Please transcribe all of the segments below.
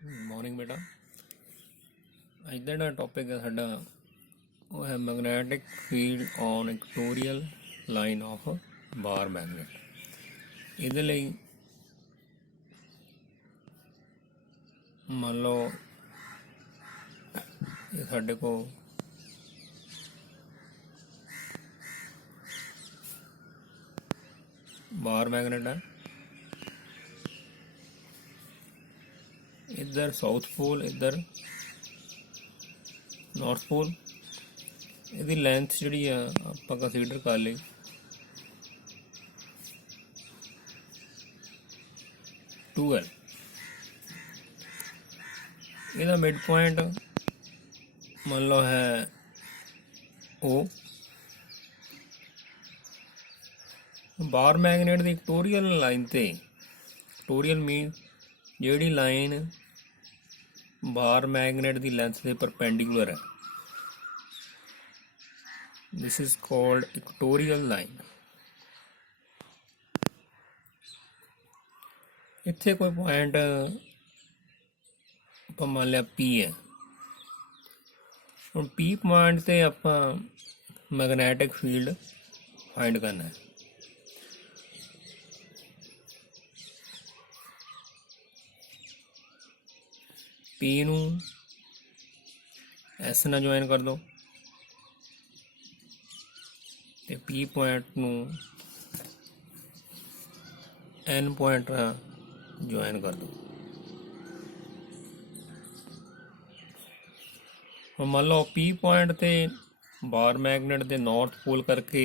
Morning बेटा। ਅੱਜ ਦਾ ਜਿਹੜਾ ਟੌਪਿਕ ਹੈ ਸਾਡਾ ਉਹ ਹੈ magnetic field on equatorial line of bar magnet. ਇਹਦੇ ਲਈ ਮੰਨ ਲਓ ਇਹ ਸਾਡੇ ਕੋਲ ਬਾਰ मैगनेट है, इधर साउथ पोल इधर नॉर्थ पोल। ਇਹਦੀ ਲੈਂਥ ਜਿਹੜੀ ਆ ਆਪਾਂ ਕੰਸੀਡਰ ਕਰ ਲਈ 2L। ਇਹਦਾ ਮਿਡ ਪੁਆਇੰਟ ਮੰਨ ਲਓ ਹੈ O। ਬਾਰ ਮੈਗਨੇਟ ਦੀ ਇਕਟੋਰੀਅਲ ਲਾਈਨ ਤੇ, ਇਕਟੋਰੀਅਲ ਮੀਨ ਜਿਹੜੀ ਲਾਈਨ ਬਾਰ ਮੈਗਨੇਟ ਦੀ ਲੈਂਥ ਦੇ ਪਰਪੈਂਡੀਕੂਲਰ ਹੈ, ਦਿਸ ਇਜ਼ ਕਾਲਡ ਇਕਟੋਰੀਅਲ ਲਾਈਨ। ਇੱਥੇ ਕੋਈ ਪੁਆਇੰਟ ਆਪਾਂ ਮੰਨ ਲਿਆ P ਹੈ। ਹੁਣ P ਪੁਆਇੰਟ ਤੇ ਆਪਾਂ ਮੈਗਨੈਟਿਕ ਫੀਲਡ ਫਾਈਂਡ ਕਰਨਾ ਹੈ। P ਨੂੰ S ਨਾਲ ਜੁਆਇਨ ਕਰ ਦਿਓ ਤੇ P ਪੁਆਇੰਟ ਨੂੰ N ਪੁਆਇੰਟ ਨਾਲ ਜੁਆਇਨ ਕਰ ਦਿਓ। ਹੁਣ ਮੰਨ ਲਓ P ਪੁਆਇੰਟ ਤੇ ਬਾਰ ਮੈਗਨੇਟ ਦੇ ਨਾਰਥ ਪੋਲ ਕਰਕੇ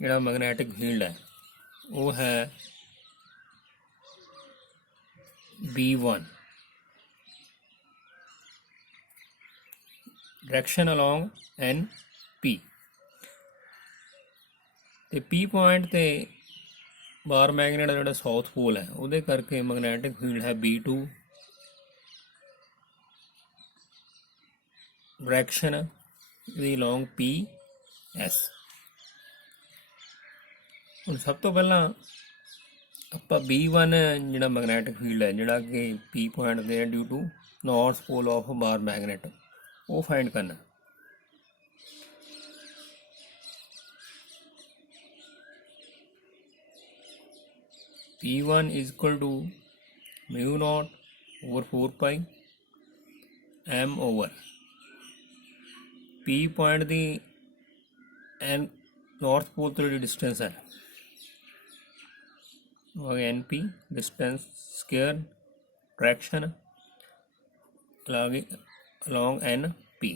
ਜਿਹੜਾ ਮੈਗਨੈਟਿਕ ਫੀਲਡ ਹੈ ਉਹ ਹੈ B1। डायरेक्शन along NP ਤੇ P ਪੁਆਇੰਟ ਤੇ ਬਾਰ ਮੈਗਨੇਟ ਦਾ ਜਿਹੜਾ ਸਾਊਥ ਪੋਲ ਹੈ ਉਹਦੇ ਕਰਕੇ ਮੈਗਨੈਟਿਕ ਫੀਲਡ ਹੈ B2। ਡਾਇਰੈਕਸ਼ਨ ਦੀ along PS। ਹੁਣ ਸਭ ਤੋਂ ਪਹਿਲਾਂ ਆਪਾਂ B1 ਜਿਹੜਾ ਮੈਗਨੈਟਿਕ ਫੀਲਡ ਹੈ ਜਿਹੜਾ ਕਿ P ਪੁਆਇੰਟ ਤੇ ਹੈ due to north pole of bar magnet वो फाइंड करना। P1 is equal to mu naught over 4 pi m over P point दी n नॉर्थ पोल तो जी डिस्टेंस है NP distance square traction along NP।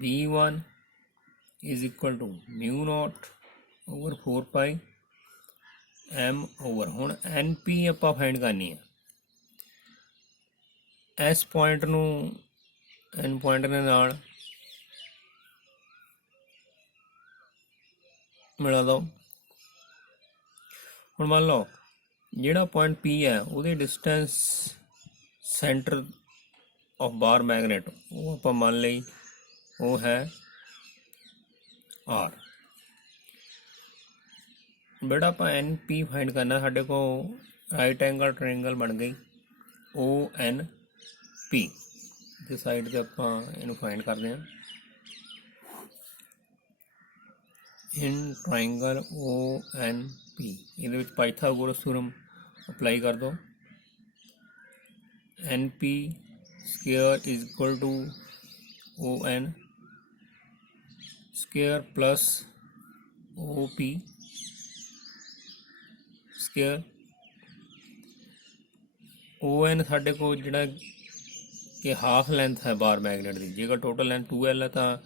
B1 is equal to mu naught over 4 pi m over ਹੁਣ NP ਆਪਾਂ find ਕਰਨੀ ਹੈ। S point ਨੂੰ N point ਦੇ ਨਾਲ ਮਿਲਾ ਦਿਓ। ਹੁਣ ਮੰਨ ਲਓ ਜਿਹੜਾ ਪੁਆਇੰਟ P ਹੈ ਉਹਦੀ distance centre of bar magnet ਉਹ ਆਪਾਂ ਮੰਨ ਲਈ ਉਹ ਹੈ R। ਬੇਟਾ ਆਪਾਂ NP ਫਾਈਂਡ ਕਰਨਾ, ਸਾਡੇ ਕੋਲ ਰਾਈਟ ਐਂਗਲ ਟ੍ਰਾਇੰਗਲ ਬਣ ਗਈ ONP ਤੇ ਸਾਈਡ ਤੇ ਆਪਾਂ ਇਹਨੂੰ ਫਾਈਂਡ ਕਰਦੇ ਹਾਂ। ਇਨ ਟ੍ਰਾਇੰਗਲ ONP ਇਹਦੇ ਵਿੱਚ ਪਾਈਥਾਗੋਰਸ ਥਿਊਰਮ ਅਪਲਾਈ ਕਰ ਦਿਓ। NP square is equal to ON square plus OP square. ON ਸਾਡੇ ਕੋਲ ਜਿਹੜਾ ਕਿ ਹਾਫ ਲੈਂਥ ਹੈ ਬਾਰ ਮੈਗਨੇਟ ਦੀ, ਜੇਕਰ ਟੋਟਲ ਲੈਂਥ 2L ਹੈ ਤਾਂ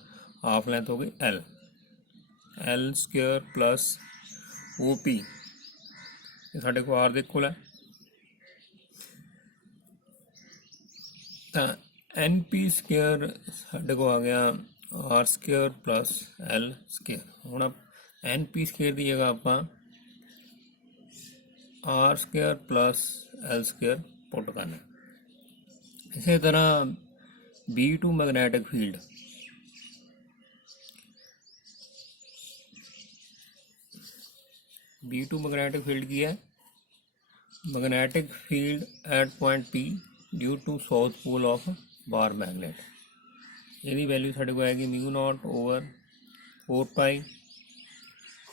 ਹਾਫ ਲੈਂਥ ਹੋ ਗਈ L ਸਕੁਅਰ ਪਲਸ OP ਇਹ ਸਾਡੇ ਕੋਲ R ਦੇ ਇਕੁਅਲ ਹੈ। ਤਾਂ NP ਸਕੁਅਰ ਸਾਡੇ ਕੋਲ ਆ ਗਿਆ R square plus L square. ਹੁਣ NP ਸਕੁਅਰ ਦੀ ਜਗ੍ਹਾ ਆਪਾਂ R square plus L square put ਕਰਨਾ। ਇਸੇ ਤਰ੍ਹਾਂ B2 magnetic field B2 magnetic field की है, magnetic field at point P due to south pole of bar magnet. ਇਹਦੀ ਵੈਲਿਊ ਸਾਡੇ ਕੋਲ ਆਏਗੀ μ0 over 4 pi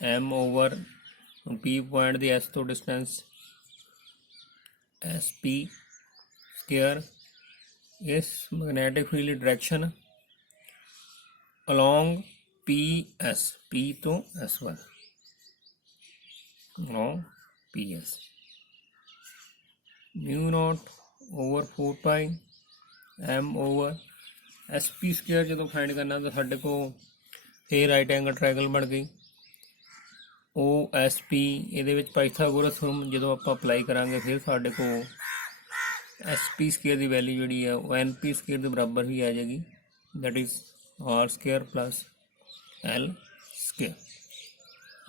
m over P point ਦੀ S ਤੋਂ ਡਿਸਟੈਂਸ SP ਸਕੇਅਰ। ਇਸ ਮੈਗਨੈਟਿਕ ਫੀਲਡ ਦੀ ਡਾਇਰੈਕਸ਼ਨ along PS, P ਤੋਂ S ਵੱਲ, along PS μ0 over 4 pi m over SP square. ਜਦੋਂ ਫਾਈਂਡ ਕਰਨਾ ਤਾਂ ਸਾਡੇ ਕੋਲ ਇਹ ਰਾਈਟ ਐਂਗਲ ਟ੍ਰਾਇੰਗਲ ਬਣ ਗਈ OSP। ਇਹਦੇ ਵਿੱਚ ਪਾਈਥਾਗੋਰਸ ਥਿਊਰਮ ਜਦੋਂ ਆਪਾਂ ਅਪਲਾਈ ਕਰਾਂਗੇ ਫਿਰ ਸਾਡੇ ਕੋਲ SP ਸਕੇਅਰ ਦੀ ਵੈਲਿਊ ਜਿਹੜੀ ਹੈ ਉਹ NP ਸਕੇਅਰ ਦੇ ਬਰਾਬਰ ਹੀ ਆ ਜਾਏਗੀ, that is R square plus L square.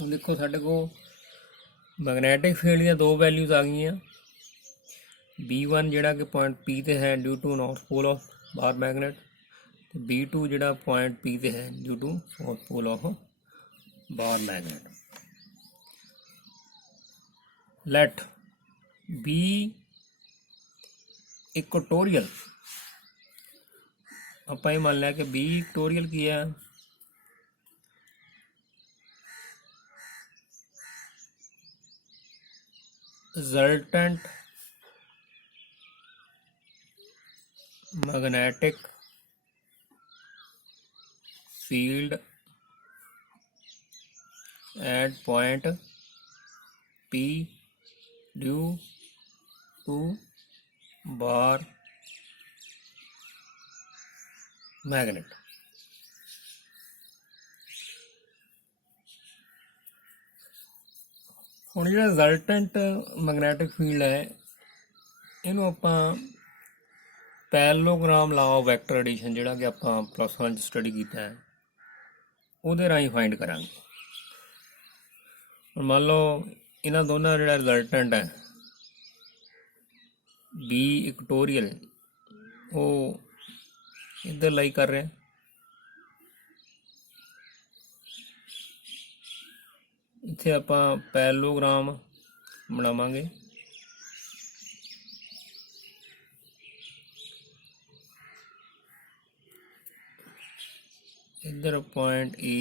ਹੁਣ ਦੇਖੋ ਸਾਡੇ ਕੋਲ ਮੈਗਨੈਟਿਕ ਫੀਲਡ ਦੀਆਂ ਦੋ ਵੈਲਿਊਜ਼ ਆ ਗਈਆਂ, B1 ਜਿਹੜਾ ਕਿ ਪੁਆਇੰਟ P ਤੇ ਹੈ due to north pole of bar magnet, ਤੇ B2 ਜਿਹੜਾ ਪੁਆਇੰਟ P ਤੇ ਹੈ due to south pole of bar magnet. Let B equatorial, ਆਪਾਂ ਇਹ ਮੰਨ ਲਿਆ ਕਿ B ਇਕੁਟੋਰੀਅਲ ਕੀ ਹੈ, resultant magnetic field at point P due to bar magnet। ਹੁਣ ਜਿਹੜਾ ਰਿਜ਼ਲਟੈਂਟ ਮੈਗਨੈਟਿਕ ਫੀਲਡ ਹੈ ਇਹਨੂੰ ਆਪਾਂ parallelogram law of vector edition ਜਿਹੜਾ ਕਿ ਆਪਾਂ +1 'ਚ ਸਟੱਡੀ ਕੀਤਾ ਹੈ ਉਹਦੇ ਰਾਹੀਂ ਫਾਈਂਡ ਕਰਾਂਗੇ। ਹੁਣ ਮੰਨ ਲਓ ਇਹਨਾਂ ਦੋਨਾਂ ਜਿਹੜਾ ਰਿਜ਼ਲਟੈਂਟ ਹੈ B ਇਕੁਟੋਰੀਅਲ ਉਹ ਇੱਧਰ ਲਾਈ ਕਰ ਰਿਹਾ, ਇੱਥੇ ਆਪਾਂ ਪੈਰਲੋਗ੍ਰਾਮ ਬਣਾਵਾਂਗੇ। इधर पॉइंट ए,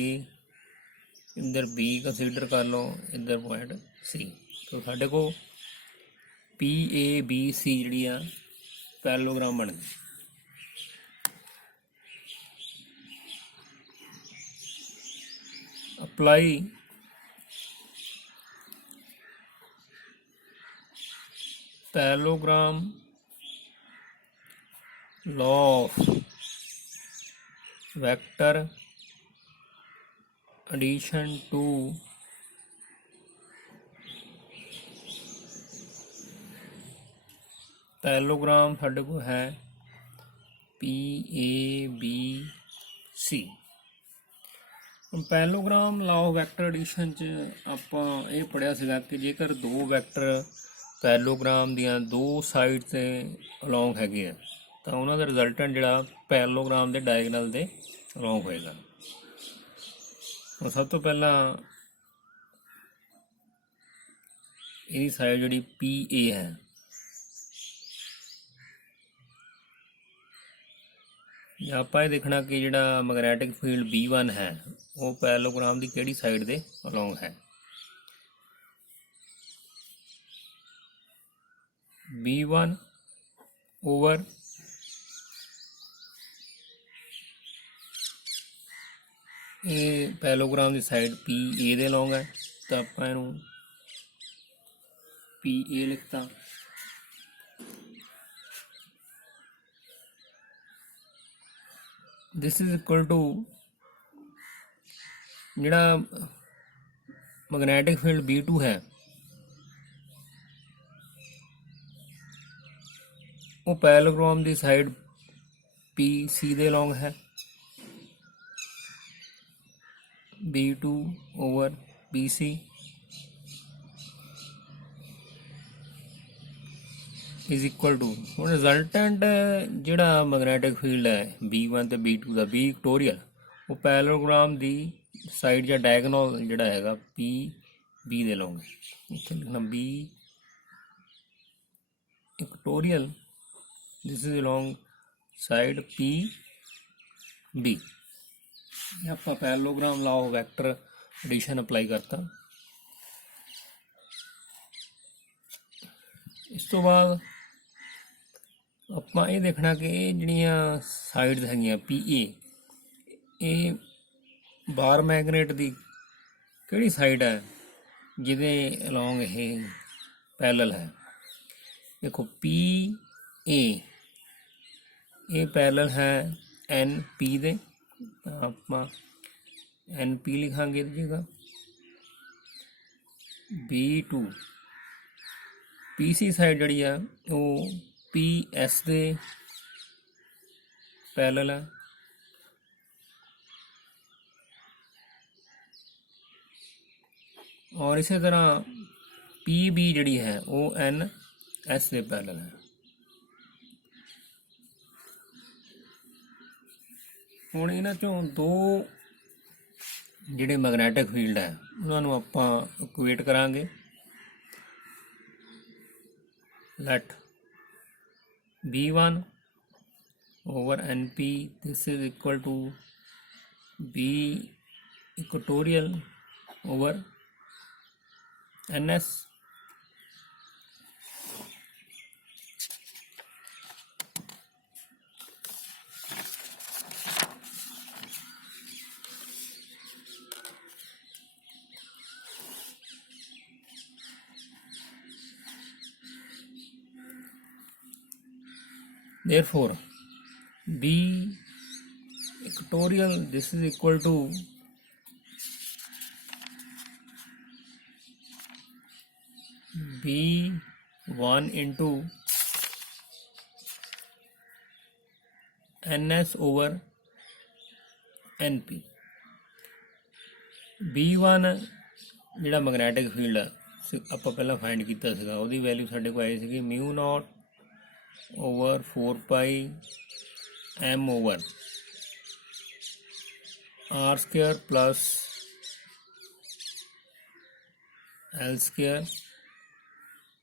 इधर बी कंसीडर कर लो, इधर पॉइंट सी। तो साढ़े को PABC जी पैरेललोग्राम बन गई। Apply parallelogram law of vector addition to parallelogram साढ़े को है PABC। Parallelogram law of vector addition च ਆਪਾਂ ਇਹ ਪੜਿਆ ਸੀਗਾ ਕਿ ਜੇਕਰ ਦੋ ਵੈਕਟਰ ਪੈਰਲੋਗ੍ਰਾਮ ਦੀਆਂ ਦੋ ਸਾਈਡ ਤੇ ਅਲੋਂਗ ਹੈਗੇ ਆ ਤਾਂ ਉਹਨਾਂ ਦਾ ਰਿਜ਼ਲਟੈਂਟ ਜਿਹੜਾ ਪੈਰਲੋਗ੍ਰਾਮ ਦੇ ਡਾਇਗਨਲ ਦੇ ਅਲੋਂਗ ਹੋਏਗਾ। ਸਭ ਤੋਂ ਪਹਿਲਾਂ ਇਹਦੀ ਸਾਈਡ ਜਿਹੜੀ PA ਹੈ ਜਾਂ ਆਪਾਂ ਇਹ ਦੇਖਣਾ ਕਿ ਜਿਹੜਾ ਮੈਗਨੈਟਿਕ ਫੀਲਡ B1 ਹੈ ਉਹ ਪੈਰਲੋਗ੍ਰਾਮ ਦੀ ਕਿਹੜੀ ਸਾਈਡ ਦੇ ਅਲੋਂਗ ਹੈ। B1 ਓਵਰ ਇਹ ਪੈਰਲੋਗ੍ਰਾਮ ਦੀ ਸਾਈਡ PA ਦੇ ਅਲੋਂਗ ਹੈ ਤਾਂ ਆਪਾਂ ਇਹਨੂੰ PA ਲਿਖਤਾ। दिस इज इक्वल टू ਜਿਹੜਾ ਮੈਗਨੈਟਿਕ ਫੀਲਡ B2 ਹੈ ਉਹ ਪੈਰਲੋਗ੍ਰਾਮ ਦੀ ਸਾਈਡ PC ਦੇ ਅਲੋਂਗ ਹੈ। B2 over BC is equal to ਹੁਣ ਰਿਜ਼ਲਟੈਂਟ ਜਿਹੜਾ ਮੈਗਨੈਟਿਕ ਫੀਲਡ ਹੈ B1 ਤੇ B2 ਦਾ B ਇਕੁਟੋਰੀਅਲ ਉਹ ਪੈਰਲੋਗ੍ਰਾਮ ਦੀ ਸਾਈਡ ਜਾਂ ਡਾਇਗਨਲ ਜਿਹੜਾ ਹੈਗਾ बी दे लॉन्ग इत्थे लिखना B equatorial this is long side P B. आप parallelogram law of vector addition apply करता। इस तो बाद ਆਪਾਂ ਇਹ ਦੇਖਣਾ ਕਿ ਇਹ ਜਿਹੜੀਆਂ ਸਾਈਡਸ ਹੈਗੀਆਂ ਪੀ ਏ ਇਹ ਬਾਰ ਮੈਗਨੇਟ ਦੀ ਕਿਹੜੀ ਸਾਈਡ ਹੈ ਜਿਹਦੇ ਅਲੋਂਗ ਇਹ ਪੈਰਲਲ ਹੈ। ਦੇਖੋ ਪੀ ਏ ਇਹ ਪੈਰਲਲ ਹੈ ਐਨ ਪੀ ਦੇ, ਤਾਂ ਆਪਾਂ ਐਨ ਪੀ ਲਿਖਾਂਗੇ ਇਹਦੀ ਜਗ੍ਹਾ। B two P C side ਜਿਹੜੀ ਆ ਉਹ पी एस दे पैरेलल है। और इसी तरह पी बी जी है वो एन एस दे पैरेलल है। हुण इन्हां चों दो जिहड़े मैगनैटिक फील्ड है उन्होंने आपां इक्वेट करांगे। Let B1 over NP this is equal to B equatorial over NS। Therefore B equatorial this is equal to B1 into NS over NP। B1 ਜਿਹੜਾ ਮੈਗਨੈਟਿਕ ਫੀਲਡ ਆਪਾਂ ਪਹਿਲਾਂ ਫਾਈਂਡ ਕੀਤਾ ਸੀਗਾ ਉਹਦੀ ਵੈਲਿਊ ਸਾਡੇ ਕੋਲ ਆਈ ਸੀਗੀ ਮਿਊ ਨॉट over 4 pi m over r square plus l square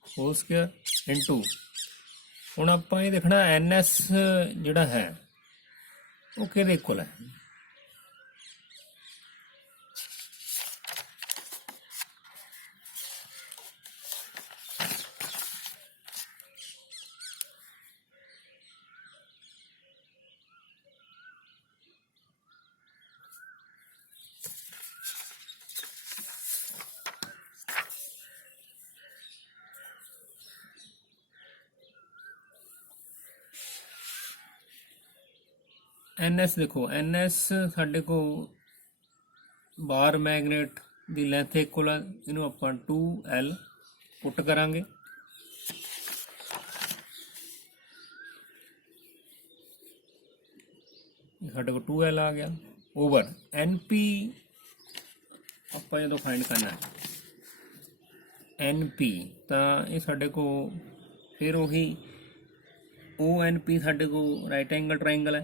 whole square into ਹੁਣ ਆਪਾਂ ਇਹ ਦੇਖਣਾ ns ਜਿਹੜਾ ਹੈ ਉਹ ਕਿਹਦੇ ਇਕੁਅਲ ਹੈ। एन एस देखो एन एस साढ़े को बार मैगनेट की लैंथ इक्वल है, इनू आप 2L पुट करांगे। साढ़े को 2L आ गया ओवर एन पी आप जो फाइंड करना है एन पी तो ये साढ़े को फिर वही ओ एन पी साढ़े को राइट एंगल ट्राइंगल है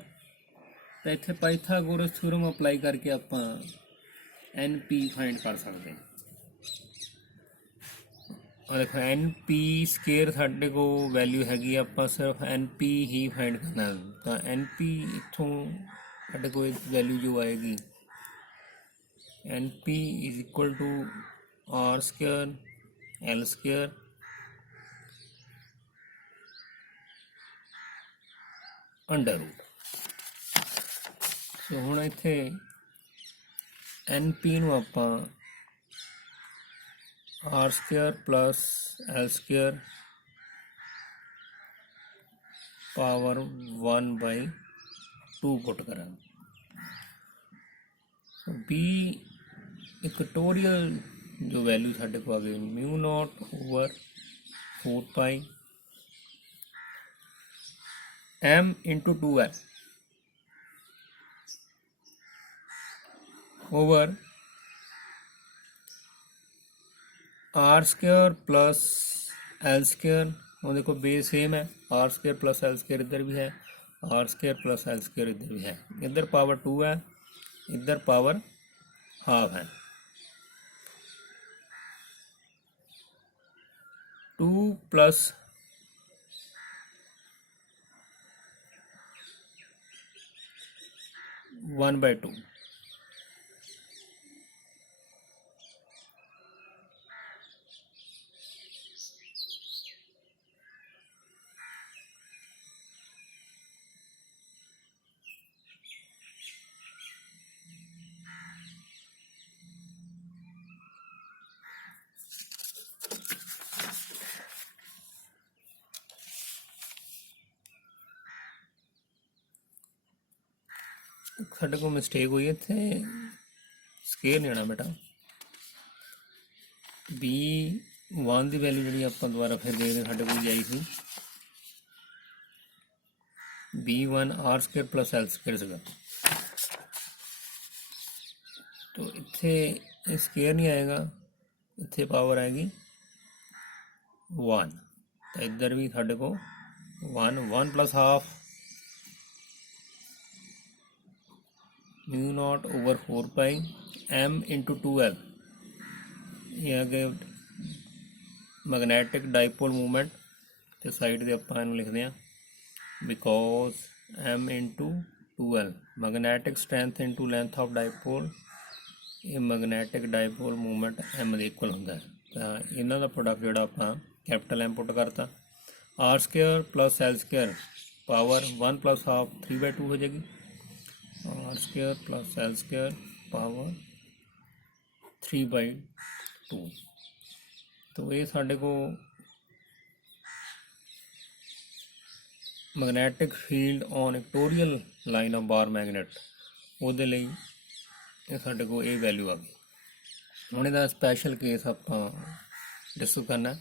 तो इत्थे पाइथागोरस थ्योरम अप्लाई करके आप एन पी फाइंड कर सकते हैं। और देखो एन पी स्केयर साढ़े को वैल्यू हैगी आप सिर्फ एन पी ही फाइंड करना तो एन पी इतों साढ़े को वैल्यू जो आएगी N P is equal to R square L square under root. तो हुण इत्थे एन पी नूं आपां R square plus L square power 1/2 put करांगे। बी इक्वेटोरियल जो वैल्यू साढ़े को आ गई mu naught over 4 pi m into 2L over R square plus L square. वो देखो बेस सेम है, R square plus L square इधर भी है, R square plus L square इधर भी है। इधर पावर 2 है, इधर पावर हाफ है। 2 plus 1/2। ਸਾਡੇ ਕੋਲ ਮਿਸਟੇਕ ਹੋਈ ਇੱਥੇ, ਸਕੇਅਰ ਨਹੀਂ ਆਉਣਾ ਬੇਟਾ। B1 ਦੀ ਵੈਲਿਊ ਜਿਹੜੀ ਆਪਾਂ ਦੁਬਾਰਾ ਫਿਰ ਦੇਖਦੇ ਸਾਡੇ ਕੋਲ ਜਾਈ ਸੀ B1 r² + l² ਸੀਗਾ। तो इत्थे स्केयर नहीं आएगा, इत्थे पावर आएगी 1। तो इधर भी साढ़े को 1 + ½ μ0/4π m × 2l। ये आगे मैग्नैटिक डाइपोल मूवमेंट तो साइड से आप लिखते हैं because m × 2l magnetic strength into length of dipole. ये मैग्नैटिक डाइपोल मूवमेंट m ਦੇ ਇਕੁਅਲ ਹੁੰਦਾ ਹੈ। ਤਾਂ ਇਹਨਾਂ ਦਾ ਪ੍ਰੋਡਕਟ ਜਿਹੜਾ ਆਪਾਂ ਕੈਪੀਟਲ M ਪੁੱਟ ਕਰਤਾ, r² + l² ਪਾਵਰ 1 + ½ 3/2 ਹੋ ਜਾਏਗੀ। r² + l² power 3/2। तो ये साढ़े को magnetic field on equatorial line of bar magnet ਉਹਦੇ ਲਈ ਇਹ ਸਾਡੇ ਕੋਲ ਇਹ ਵੈਲਿਊ ਆ ਗਈ। ਹੁਣ ਇਹਦਾ ਸਪੈਸ਼ਲ ਕੇਸ ਆਪਾਂ ਡਿਸਕਸ ਕਰਨਾ।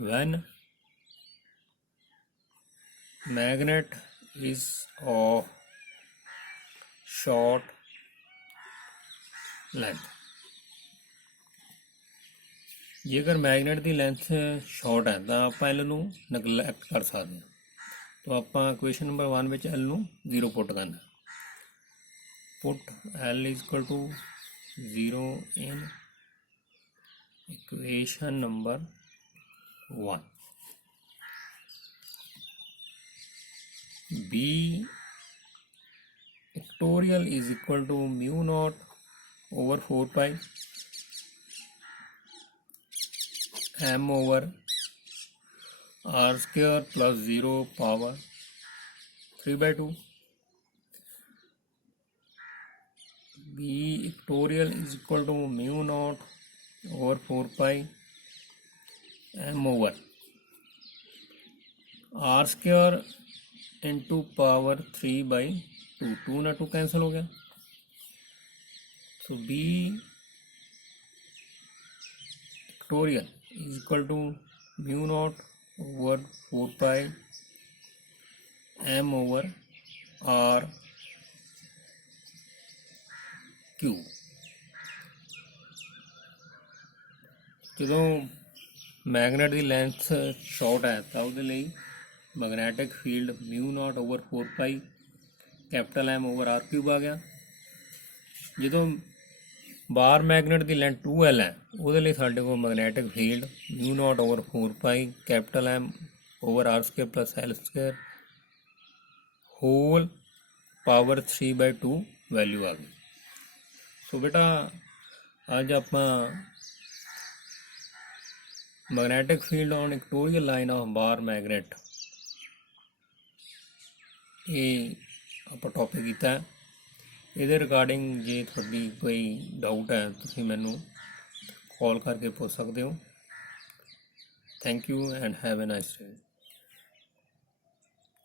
when magnet is of short length, जेकर मैगनेट की लेंथ शॉर्ट है तो आप एल नूं नगलैक्ट कर सकते हैं। तो आप इक्वेशन नंबर 1 में एल नूं 0 पुट करना। Put L = 0 in equation number 1। B इक्टोरियल = μ0/4π m/r² + 0 power 3/2। B इक्टोरियल = μ0/4π m/r² into power 3/2। 2 ना 2 कैंसिल हो गया। तो B इक्टोरियल = μ0/4π m/r³ ਜਦੋਂ मैगनेट की लेंथ शॉर्ट है तो वो मैग्नैटिक फील्ड μ0/4π M/r³ आ गया। जो बार मैगनेट की लेंथ 2l है वो साढ़े को magnetic field μ0/4π M/r² + l² whole power 3/2 value आ गई। तो बेटा अज आप magnetic field on equatorial line of bar magnet ये आप टॉपिक किया। ये रिगार्डिंग जे थोड़ी कोई डाउट है तो मैनू कॉल करके पूछ सकते हो। Thank you and have a nice day.